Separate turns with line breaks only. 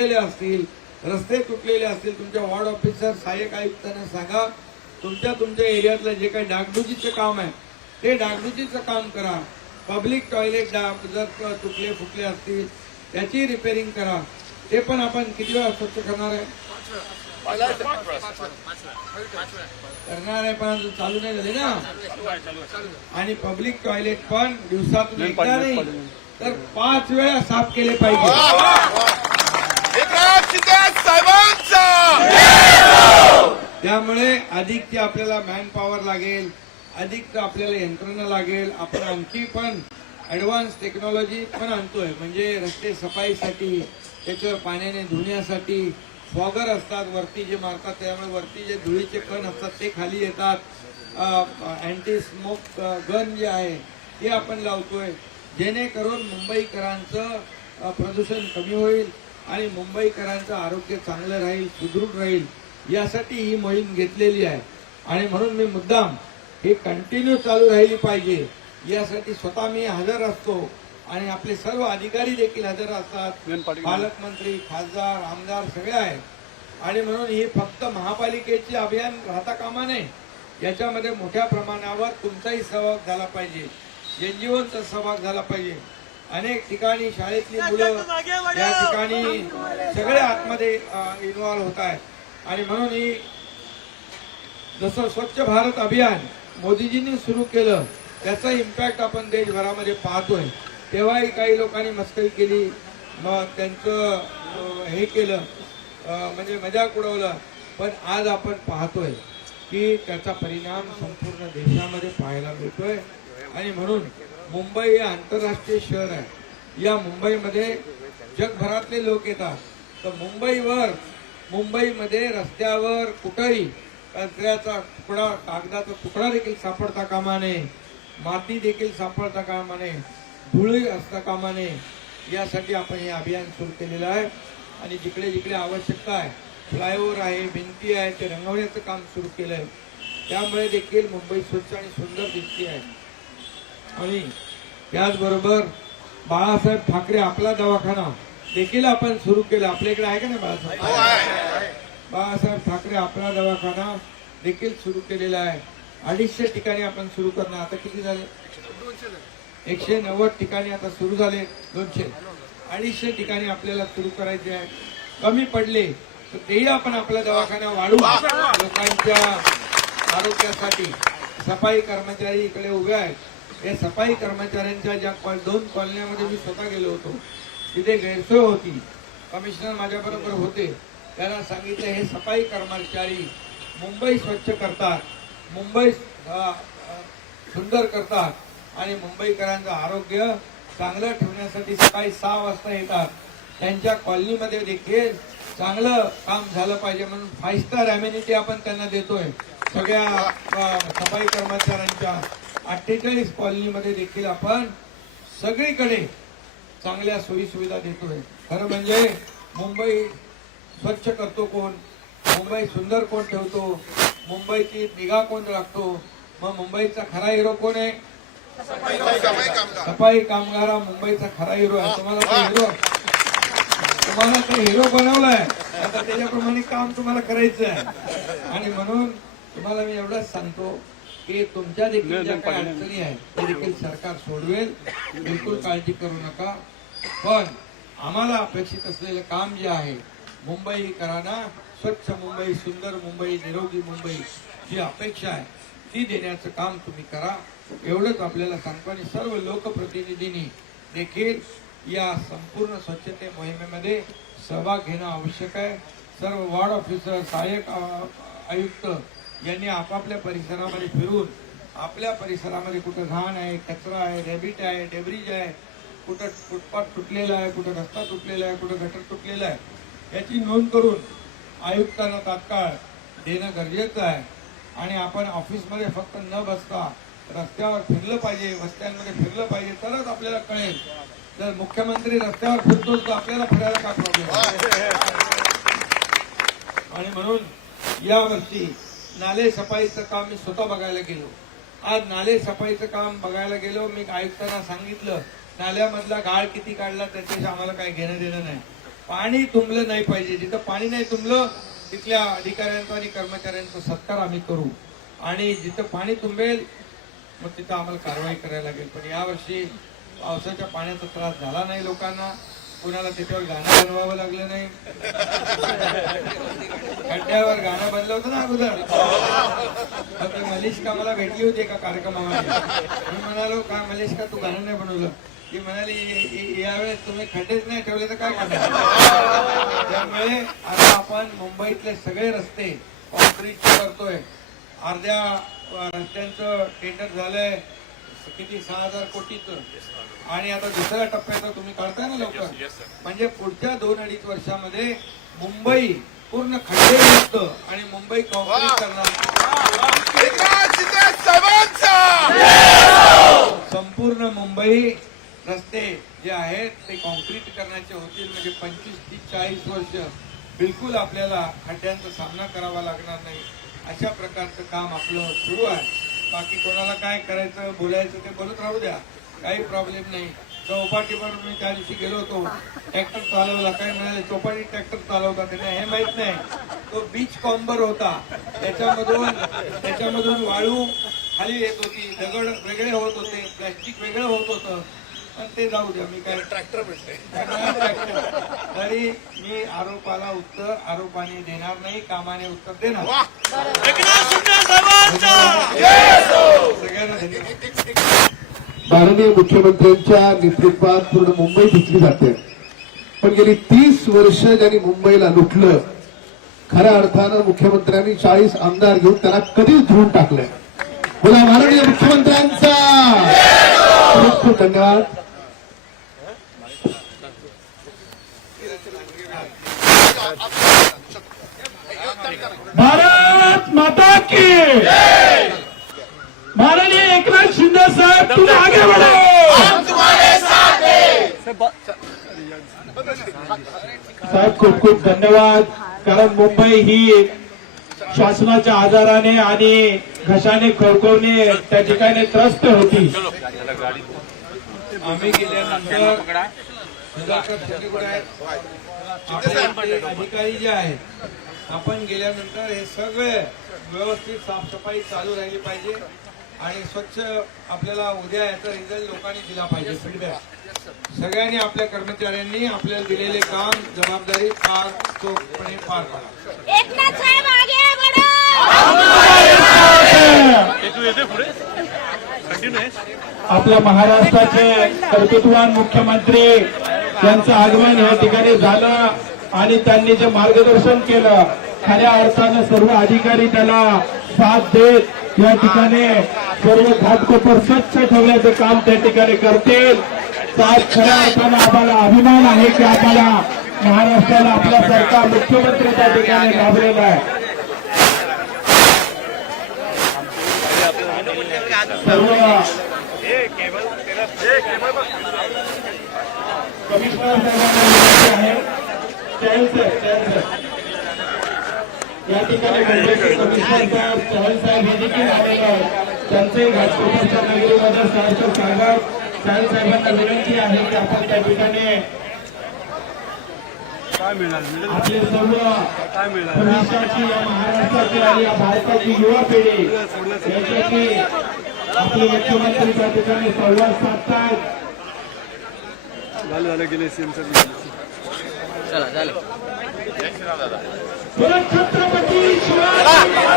तुटलेले असतील रस्ते तुटलेले असतील तुमच्या वॉर्ड ऑफिसर सहाय्यक आयुक्तांना सांगा तुमच्या तुमच्या एरियातलं जे काही डागडुजीचं काम आहे ते डागडुजीचं काम करा. पब्लिक टॉयलेट डाग जर तुटले फुटले असतील त्याची रिपेअरिंग करा. ते पण आपण किती वेळा स्वच्छ करणार आहे? करणार आहे पण अजून चालू नाही झाले ना. आणि पब्लिक टॉयलेट पण दिवसातून एकदा नाही. तर पाच वेळा साफ केले पाहिजे.
एकनाथ शिंदे साहेबांचा
त्यामुळे आपल्याला मॅन पॉवर लागेल अधिक आपल्याला यंत्रणा लागेल. आपण आणखी पण ऍडव्हान्स टेक्नॉलॉजी पण आणतोय. म्हणजे रस्ते सफाईसाठी त्याच्यावर पाण्याने धुण्यासाठी फॉगर असतात वरती जे मारतात त्यामुळे वरती जे धुळीचे कण असतात ते खाली येतात. अँटी स्मोक गन जे आहे ते आपण लावतोय. जेणेकरून मुंबईकरांचं प्रदूषण कमी होईल. आणि मुंबईकरांचं आरोग्य चांगलं राहील सुदृढ राहील यासाठी ही मोहीम घेतलेली आहे. आणि म्हणून मी मुद्दाम ही कंटिन्यू चालू राहिली पाहिजे. यासाठी स्वतः मी हजर असतो. आणि आपले सर्व अधिकारी देखील हजर असतात. पालकमंत्री खासदार आमदार सगळे आहेत. आणि म्हणून ही फक्त महापालिकेचे अभियान राहता कामा नये. याच्यामध्ये मोठ्या प्रमाणावर तुमचाही सहभाग झाला पाहिजे. एनजीओचा सहभाग झाला पाहिजे. अनेक ठिकाणी शाळेतली मुलं या ठिकाणी सगळे आतमध्ये इन्व्हॉल्व्ह होत आहेत. आणि म्हणून ही जसं स्वच्छ भारत अभियान मोदीजींनी सुरू केलं त्याचा इम्पॅक्ट आपण देशभरामध्ये पाहतोय. तेव्हाही काही लोकांनी मस्करी केली मग त्यांचं हे केलं म्हणजे मजाक उडवलं. पण आज आपण पाहतोय की त्याचा परिणाम संपूर्ण देशामध्ये पाहायला मिळतोय. आणि म्हणून मुंबई हे आंतरराष्ट्रीय शहर आहे. या मुंबईमध्ये जगभरातले लोक येतात. तर मुंबईवर मुंबईमध्ये रस्त्यावर कुठंही कचऱ्याचा तुकडा कागदाचा तुकडा देखील सापडता कामा नये. माती देखील सापडता कामा नये. धुळी असता कामा नये. यासाठी आपण हे अभियान सुरू केलेलं आहे. आणि जिकडे जिकडे आवश्यकता आहे फ्लायओव्हर आहे भिंती आहे ते रंगवण्याचं काम सुरू केलं आहे त्यामुळे देखील मुंबई स्वच्छ आणि सुंदर दिसते आहे. आणि त्याचबरोबर बाळासाहेब ठाकरे आपला दवाखाना देखील आपण सुरू केला. आपल्या इकडे आहे का नाही बाळासाहेब बाळासाहेब ठाकरे आपला दवाखाना देखील सुरू केलेला आहे. अडीचशे ठिकाणी आपण सुरू करणार. आता किती झाले? एकशे नव्वद ठिकाणी आता सुरू झाले दोनशे. अडीचशे ठिकाणी आपल्याला सुरू करायचे आहे. कमी पडले तर तेही आपण आपला दवाखाना वाढवू लोकांच्या आरोग्यासाठी. सफाई कर्मचारी इकडे उभे आहेत. या सफाई कर्मचाऱ्यांच्या ज्या कॉल- दोन कॉलन्यामध्ये मी स्वतः गेलो होतो तिथे गैरसोय होती. कमिशनर माझ्याबरोबर होते. त्यांना सांगितले हे सफाई कर्मचारी मुंबई स्वच्छ करतात. मुंबई सुंदर करतात. आणि मुंबईकरांचं आरोग्य चांगलं ठेवण्यासाठी सकाळी सहा वाजता येतात. त्यांच्या कॉलनीमध्ये देखील चांगलं काम झालं पाहिजे म्हणून फाईव्ह स्टार अम्युनिटी आपण त्यांना देतोय. सगळ्या सफाई कर्मचाऱ्यांच्या अठ्ठेचाळीस कॉलनीमध्ये देखील आपण सगळीकडे चांगल्या सोयी सुविधा देतोय. खरं म्हणजे मुंबई स्वच्छ करतो कोण? मुंबई सुंदर कोण ठेवतो? मुंबईची निगा कोण राखतो? मग मुंबईचा खरा हिरो कोण आहे? सफाई कामगारा मुंबईचा खरा हिरो आहे. तुम्हाला तो हिरो तुम्हाला तो हिरो बनवलाय. आता त्याच्याप्रमाणे काम तुम्हाला करायचं आहे आणि म्हणून तुम्हाला मी एवढंच सांगतो की तुमच्या देखील ज्या काही अडचणी आहेत ते देखील सरकार सोडवेल. बिलकुल काळजी करू नका. पण आम्हाला अपेक्षित असलेलं काम जे आहे मुंबईकरांना स्वच्छ मुंबई सुंदर मुंबई निरोगी मुंबई जी अपेक्षा आहे ती देण्याचं काम तुम्ही करा. एवढंच आपल्याला सांगतो आणि सर्व लोकप्रतिनिधींनी देखील या संपूर्ण स्वच्छते मोहिमेमध्ये सहभाग घेणं आवश्यक आहे. सर्व वॉर्ड ऑफिसर सहाय्यक आयुक्त यांनी आपापल्या परिसरामध्ये फिरून आपल्या परिसरामध्ये कुठं घाण आहे कचरा आहे रेबिट आहे डेब्रिज आहे कुठं फुटपाथ तुटलेला आहे कुठं रस्ता तुटलेला आहे कुठं गटर तुटलेला आहे याची नोंद करून आयुक्तांना तात्काळ देणं गरजेचं आहे. आणि आपण ऑफिसमध्ये फक्त न बसता रस्त्यावर फिरलं पाहिजे वस्त्यांमध्ये फिरलं पाहिजे तरच आपल्याला कळेल. जर मुख्यमंत्री रस्त्यावर फिरतो तर आपल्याला फिरायला काय प्रॉब्लेम आणि म्हणून यावर्षी नाले सफाईचं काम मी स्वतः बघायला गेलो. आज नाले सफाईचं काम बघायला गेलो मी आयुक्तांना सांगितलं नाल्यामधला गाळ किती काढला त्याच्याशी आम्हाला काही घेणं देणं नाही. पाणी तुंबलं नाही पाहिजे. जिथं पाणी नाही तुंबलं तिथल्या अधिकाऱ्यांचा आणि कर्मचाऱ्यांचा सत्कार आम्ही करू. आणि जिथं पाणी तुंबेल मग तिथं आम्हाला कारवाई करायला लागेल. पण यावर्षी पावसाच्या पाण्याचा त्रास झाला नाही लोकांना. कुणाला त्याच्यावर गाणं बनवावं लागलं नाही? खड्ड्यावर गाणं बनलं होतं ना अगोदर. मलिष्का मला भेटली होती एका कार्यक्रमामध्ये. मी म्हणालो का मलिष्का तू गाणं नाही बनवलं? ती म्हणाली यावेळेस तुम्ही खड्डेच नाही ठेवले तर काय करणार? त्यामुळे आता आपण मुंबईतले सगळे रस्ते कॉन्क्रीटचे करतोय. अर्ध्या रस्त्यांचं टेंडर झालंय. किती सहा हजार कोटीचं आणि आता दुसऱ्या टप्प्याचं तुम्ही काढताय ना लवकर. म्हणजे पुढच्या दोन अडीच वर्षामध्ये मुंबई पूर्ण खड्डेमुक्त आणि मुंबई कॉन्क्रीट करणार. संपूर्ण मुंबई रस्ते जे आहेत ते कॉन्क्रीट करण्याचे होतील. म्हणजे पंचवीस ते चाळीस वर्ष बिलकुल आपल्याला खड्ड्यांचा सामना करावा लागणार नाही. अशा प्रकारचं काम आपलं सुरू आहे. बाकी कोणाला काय करायचं बोलायचं ते बोलत राहू द्या. काही प्रॉब्लेम नाही. चौपाटीवर मी त्या दिवशी गेलो होतो. ट्रॅक्टर चालवला. काय म्हणाले चौपाटी ट्रॅक्टर चालवता त्यांना हे माहीत नाही. तो बीच कॉम्बर होता. त्याच्यामधून त्याच्यामधून वाळू खाली येत होती. दगड वेगळे होत होते. प्लॅस्टिक वेगळं होत होतं. पण ते जाऊ द्या मी काय
ट्रॅक्टर भेटते
ट्रॅक्टर. तरी मी आरोपाला उत्तर आरोपाने देणार नाही कामाने उत्तर देणार.
माननीय मुख्यमंत्र्यांच्या नेतृत्वात पूर्ण मुंबई भिजली जाते. पण गेली तीस वर्ष ज्यांनी मुंबईला लुटलं खऱ्या अर्थानं मुख्यमंत्र्यांनी चाळीस आमदार घेऊन त्याला कधीच धुवून टाकलंय. बोला माननीय मुख्यमंत्र्यांचा! खूप खूप धन्यवाद.
भारत माता की माननीय एकनाथ शिंदे साहब तुम आगे बढ़ो साहेब खूप खूप धन्यवाद. कारण मुंबई ही श्वासनाच्या आजाराने आणि घशाने खळखवणे त्या ठिकाणी त्रस्त होती.
आम्ही गेल्यानंतर अधिकारी जे आहेत आपण गेल्यानंतर हे सगळे व्यवस्थित साफसफाई चालू राहिली पाहिजे. आणि स्वच्छ आपल्याला उद्या याचा रिझल्ट लोकांनी दिला पाहिजे फीडबॅक सगळ्यांनी आपल्या कर्मचाऱ्यांनी आपल्याला दिलेले काम जबाबदारी पार चोखपणे पार पाडा.
एकनाथ साहेब आगे बढ़ो!
आपल्या महाराष्ट्राचे कर्तृत्ववान मुख्यमंत्री यांचं आगमन या ठिकाणी झालं आणि त्यांनी जे मार्गदर्शन केलं खऱ्या अर्थानं सर्व अधिकारी त्याला साथ देत या ठिकाणी सर्व घाटकोपर स्वच्छ ठेवण्याचं काम त्या ठिकाणी करतील. त्यात खऱ्या अर्थानं आम्हाला अभिमान आहे की आम्हाला महाराष्ट्राला आपला सरकार मुख्यमंत्री त्या ठिकाणी लाभलेला आहे. सर्व कमिशनर साहेबांना आहे चहल साहेब चहल साहेब या ठिकाणी मुंबईचे कमिशनर साहेब चहल साहेब हे देखील आलेले आहेत. त्यांचे घाटकोपरच्या नगरीमध्ये सहर्ष स्वागत. चहल साहेबांना विनंती आहे की आपण त्या ठिकाणी आपले सर्व भविष्याची या महाराष्ट्राची आणि या भारताची युवा पिढी याच्याशी आपले मुख्यमंत्री त्या ठिकाणी संवाद साधतात. छत्रपती शिवाजी